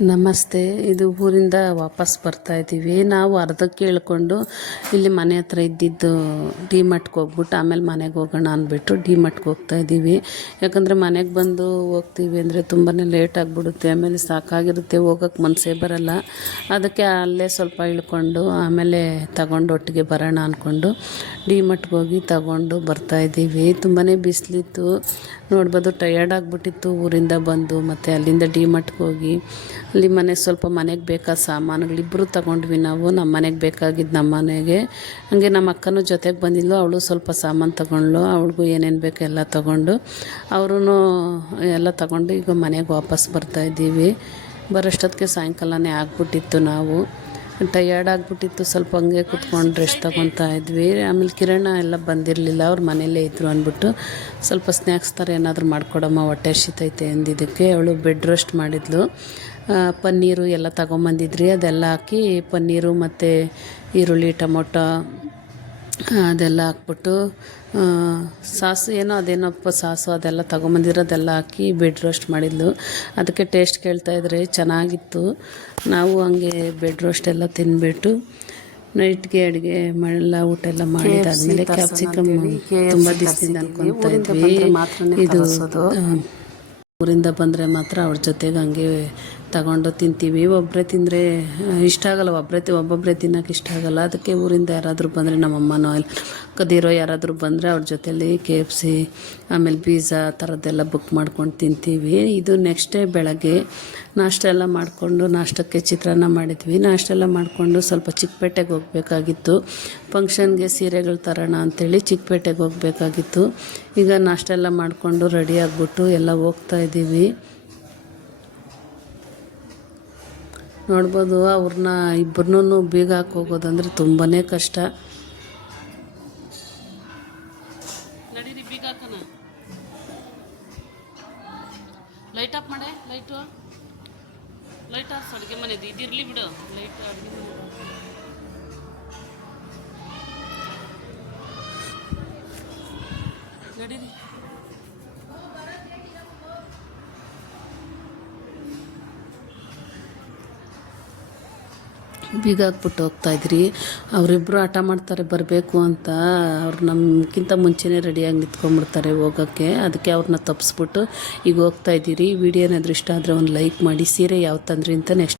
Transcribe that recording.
ನಮಸ್ತೆ. ಇದು ಊರಿಂದ ವಾಪಸ್ ಬರ್ತಾ ಇದ್ದೀವಿ. ನಾವು ಅರ್ಧಕ್ಕೆ ಇಳ್ಕೊಂಡು ಇಲ್ಲಿ ಮನೆ ಹತ್ರ ಇದ್ದಿದ್ದು ಡಿ-ಮಾರ್ಟ್ಗೆ ಹೋಗ್ಬಿಟ್ಟು ಆಮೇಲೆ ಮನೆಗೆ ಹೋಗೋಣ ಅಂದ್ಬಿಟ್ಟು ಡಿ-ಮಾರ್ಟ್ಗೆ ಹೋಗ್ತಾ ಇದ್ದೀವಿ. ಯಾಕಂದರೆ ಮನೆಗೆ ಬಂದು ಹೋಗ್ತೀವಿ ಅಂದರೆ ತುಂಬಾ ಲೇಟ್ ಆಗಿಬಿಡುತ್ತೆ. ಆಮೇಲೆ ಸಾಕಾಗಿರುತ್ತೆ, ಹೋಗೋಕ್ಕೆ ಮನಸ್ಸೇ ಬರಲ್ಲ. ಅದಕ್ಕೆ ಅಲ್ಲೇ ಸ್ವಲ್ಪ ಇಳ್ಕೊಂಡು ಆಮೇಲೆ ತಗೊಂಡು ಒಟ್ಟಿಗೆ ಬರೋಣ ಅಂದ್ಕೊಂಡು ಡಿ-ಮಾರ್ಟ್ಗೆ ಹೋಗಿ ತಗೊಂಡು ಬರ್ತಾಯಿದ್ದೀವಿ. ತುಂಬಾ ಬಿಸಿಲಿತ್ತು, ನೋಡ್ಬೋದು. ಟಯರ್ಡ್ ಆಗಿಬಿಟ್ಟಿತ್ತು ಊರಿಂದ ಬಂದು. ಮತ್ತು ಅಲ್ಲಿಂದ ಡಿ-ಮಾರ್ಟ್ಗೆ ಹೋಗಿ ಅಲ್ಲಿ ಸ್ವಲ್ಪ ಮನೆಗೆ ಬೇಕಾದ ಸಾಮಾನುಗಳಿಬ್ಬರು ತಗೊಂಡ್ವಿ ನಾವು. ನಮ್ಮ ಮನೆಗೆ ಬೇಕಾಗಿದ್ದು ನಮ್ಮ ಮನೆಗೆ. ಹಾಗೆ ನಮ್ಮ ಅಕ್ಕನೂ ಜೊತೆಗೆ ಬಂದಿದ್ಲು, ಅವಳು ಸ್ವಲ್ಪ ಸಾಮಾನು ತಗೊಂಡ್ಳು. ಅವಳಿಗೂ ಏನೇನು ಬೇಕು ಎಲ್ಲ ತಗೊಂಡು ಅವರೂ ಎಲ್ಲ ತಗೊಂಡು ಈಗ ಮನೆಗೆ ವಾಪಸ್ ಬರ್ತಾಯಿದ್ದೀವಿ. ಬರೋಷ್ಟೊತ್ತಿಗೆ ಸಾಯಂಕಾಲನೇ ಆಗ್ಬಿಟ್ಟಿತ್ತು. ನಾವು ಟಯರ್ಡ್ ಆಗಿಬಿಟ್ಟಿತ್ತು, ಸ್ವಲ್ಪ ಹಂಗೆ ಕುತ್ಕೊಂಡು ರೆಸ್ಟ್ ತೊಗೊತಾ ಇದ್ವಿ. ಆಮೇಲೆ ಕಿರಣ ಎಲ್ಲ ಬಂದಿರಲಿಲ್ಲ, ಅವ್ರು ಮನೆಯಲ್ಲೇ ಇದ್ದರು ಅಂದ್ಬಿಟ್ಟು ಸ್ವಲ್ಪ ಸ್ನ್ಯಾಕ್ಸ್ ಥರ ಏನಾದರೂ ಮಾಡ್ಕೊಡಮ್ಮ, ಹೊಟ್ಟೆ ಹಸಿತೈತೆ ಅಂದಿದ್ದಕ್ಕೆ ಅವಳು ಬೆಡ್ ರೋಸ್ಟ್ ಮಾಡಿದ್ಲು. ಪನ್ನೀರು ಎಲ್ಲ ತಗೊಂಬಂದಿದ್ರಿ, ಅದೆಲ್ಲ ಹಾಕಿ ಪನ್ನೀರು ಮತ್ತು ಈರುಳ್ಳಿ ಟೊಮೊಟೊ ಅದೆಲ್ಲ ಹಾಕ್ಬಿಟ್ಟು ಸಾಸು ಅದೇನಪ್ಪ ಸಾಸು ಅದೆಲ್ಲ ತೊಗೊಂಬಂದಿರೋ ಅದೆಲ್ಲ ಹಾಕಿ ಬೆಡ್ ರೋಸ್ಟ್ ಮಾಡಿದ್ಲು. ಅದಕ್ಕೆ ಟೇಸ್ಟ್ ಕೇಳ್ತಾಯಿದ್ರೆ ಚೆನ್ನಾಗಿತ್ತು. ನಾವು ಹಂಗೆ ಬೆಡ್ ರೋಸ್ಟ್ ಎಲ್ಲ ತಿಂದ್ಬಿಟ್ಟು ನೈಟ್ಗೆ ಅಡುಗೆ ಊಟ ಎಲ್ಲ ಮಾಡಿದಾದ್ಮೇಲೆ ಕ್ಯಾಪ್ಸಿಕಮ್ ತುಂಬ ದಿವಸದಿಂದ ಅನ್ಕೊತಾ ಇದ್ವಿ. ಇದು ಊರಿಂದ ಬಂದರೆ ಮಾತ್ರ ಅವ್ರ ಜೊತೆಗೆ ಹಂಗೆ ತಗೊಂಡು ತಿಂತೀವಿ. ಒಬ್ಬರೇ ತಿಂದರೆ ಇಷ್ಟ ಆಗಲ್ಲ, ಒಬ್ಬೊಬ್ಬರೇ ತಿನ್ನೋಕೆ ಇಷ್ಟ ಆಗಲ್ಲ. ಅದಕ್ಕೆ ಊರಿಂದ ಯಾರಾದರೂ ಬಂದರೆ ನಮ್ಮಮ್ಮನೋ ಕದಿರೋ ಯಾರಾದರೂ ಬಂದರೆ ಅವ್ರ ಜೊತೆಲಿ KFC ಆಮೇಲೆ ಪಿಜ್ಜಾ ಆ ಥರದ್ದೆಲ್ಲ ಬುಕ್ ಮಾಡ್ಕೊಂಡು ತಿಂತೀವಿ. ಇದು ನೆಕ್ಸ್ಟ್ ಡೇ ಬೆಳಗ್ಗೆ ನಾಷ್ಟ ಎಲ್ಲ ಮಾಡಿಕೊಂಡು ನಾಷ್ಟಕ್ಕೆ ಚಿತ್ರಾನ್ನ ಮಾಡಿದ್ವಿ. ನಾಷ್ಟ ಎಲ್ಲ ಮಾಡಿಕೊಂಡು ಸ್ವಲ್ಪ ಚಿಕ್ಕಪೇಟೆಗೆ ಹೋಗಬೇಕಾಗಿತ್ತು. ಫಂಕ್ಷನ್ಗೆ ಸೀರೆಗಳು ತರೋಣ ಅಂಥೇಳಿ ಚಿಕ್ಕಪೇಟೆಗೆ ಹೋಗಬೇಕಾಗಿತ್ತು. ಈಗ ನಾಷ್ಟ ಎಲ್ಲ ಮಾಡಿಕೊಂಡು ರೆಡಿ ಆಗಿಬಿಟ್ಟು ಎಲ್ಲ ಹೋಗ್ತಾ ಇದ್ದೀವಿ. ನೋಡ್ಬೋದು, ಅವ್ರನ್ನ ಇಬ್ಬರನ್ನೂ ಬೀಗ ಹಾಕಿ ಹೋಗೋದಂದರೆ ತುಂಬಾ ಕಷ್ಟ. ನಡೀರಿ, ಬೀಗ ಹಾಕೋಣ. ಲೈಟ್ ಆಫ್ ಮಾಡೆ, ಲೈಟ್ ಆಫ್. ಅಡುಗೆ ಮನೆದು ಇದಿರಲಿ ಬಿಡು, ಲೈಟ್ ಅಡುಗೆ ಮನೆ ನಡೀರಿ. ಬೀಗ ಹಾಕ್ಬಿಟ್ಟು ಹೋಗ್ತಾಯಿದ್ರಿ. ಅವರಿಬ್ಬರು ಹಠ ಮಾಡ್ತಾರೆ ಬರಬೇಕು ಅಂತ. ಅವ್ರು ನಮಗಿಂತ ಮುಂಚೆನೇ ರೆಡಿಯಾಗಿ ನಿಂತ್ಕೊಂಡ್ಬಿಡ್ತಾರೆ ಹೋಗೋಕ್ಕೆ. ಅದಕ್ಕೆ ಅವ್ರನ್ನ ತಪ್ಪಿಸ್ಬಿಟ್ಟು ಈಗ ಹೋಗ್ತಾಯಿದ್ದೀರಿ. ವಿಡಿಯೋ ಏನಾದರೂ ಇಷ್ಟ ಆದರೆ ಒಂದು ಲೈಕ್ ಮಾಡಿ. ಸೀರೆ ಯಾವ ತಂದ್ರಿ ಅಂತ ನೆಕ್ಸ್ಟ್